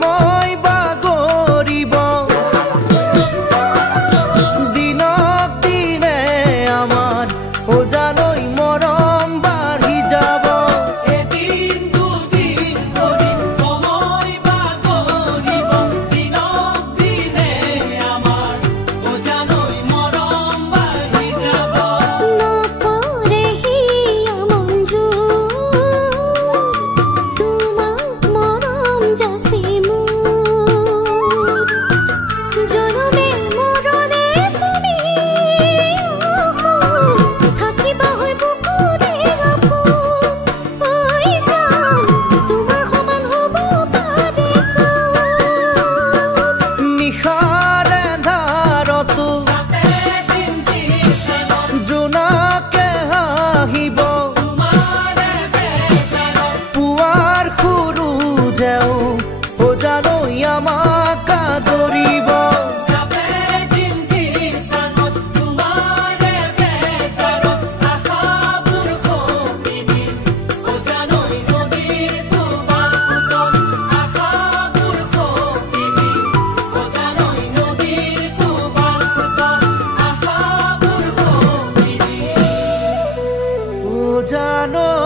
সময় বাগৰিব দিনক দিনে আমাৰ অজানৈ মৰম বাঢ়ি যাব এদিন দুদিন ধৰি সময় বাগৰিব দিনক দিনে আমাৰ অজানৈ মৰম বাঢ়ি যাব নপৰেহি আমঞ্জু তোমাক মৰম যাচি মোৰ জনমে মৰণে তুমি থাকিবা হৈ বুকুৰে আপোন ঐ জান তোমাৰ সমান হ'ব পাৰে নিশাৰে ধাৰতো জোনাকে হাঁহিব পুৱাৰ সূৰুজেও অজানৈ আমাক আদৰিব অজানৈ